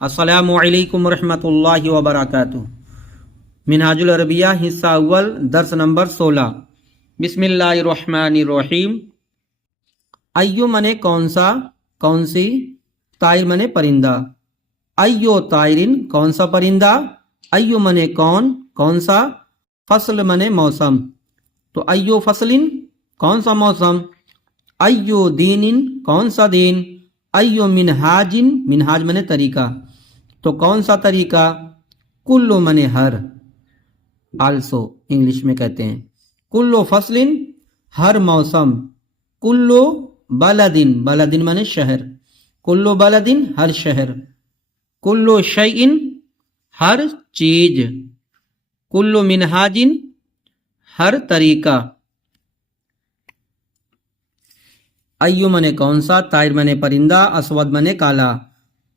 السلام علیکم ورحمۃ اللہ وبرکاتہ۔ منہاج العربیہ حصہ اول درس نمبر 16۔ بسم اللہ الرحمن الرحیم۔ ایو منے کون سا، کون سی، طائر منے پرندہ، ایو طائرن کون سا پرندہ، ایو منے کون، کون سا، فصل منے موسم، تو ایو فصلن کون سا موسم، ایو دینن کون سا دین، ایو منہاجن منہاج منے طریقہ، تو کون سا طریقہ، کلو منے ہر، آلسو انگلش میں کہتے ہیں، کلو فصلن ہر موسم، کلو بلدن بلدن منے شہر، کلو بلدن ہر شہر، کلو شیئن ہر چیز، کلو منہاجن ہر طریقہ، ایو منے کون سا، طائر منے پرندہ، اسود منے کالا،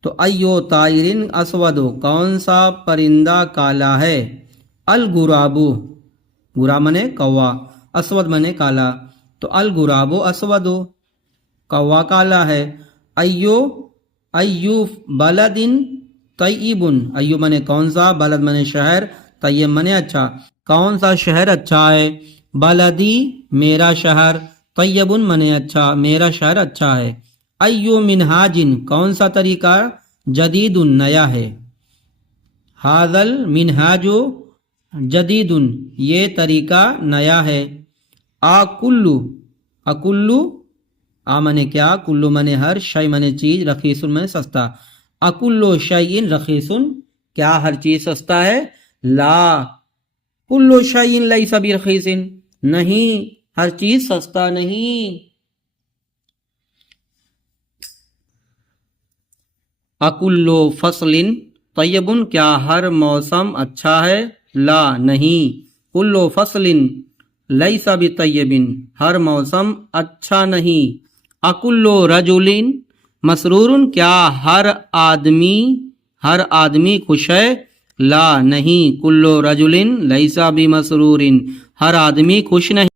تو ایو طائرن اسود کون سا پرندہ کالا ہے، الغرابو غراب منے کوا، اسود منے کالا، تو الغرابو اسود کوا کالا ہے، ایو بلدن طیبن، ایو منے کون سا، بلد منے شہر، طیب منے اچھا، کون سا شہر اچھا ہے، بلدی میرا شہر، طیبن منے اچھا، میرا شہر اچھا ہے، ایو منہاجن کون سا طریقہ، جدید نیا ہے، ھذا المنہاج جدید یہ طریقہ نیا ہے، اکلو آ منے کیا، کلو منے ہر، شے منے چیز، رخیص منے سستا، اکلو شیئن رخیص کیا ہر چیز سستا ہے، لا کلو شیئن لیس برخیص نہیں ہر چیز سستا نہیں، اکلو فصل طیب کیا ہر موسم اچھا ہے، لا نہیں، کلو فصل لیس بطیب ہر موسم اچھا نہیں، اکلو رجل مسرور کیا ہر آدمی خوش ہے، لا نہیں، کلو رجل لیس بمسرور ہر آدمی خوش نہیں۔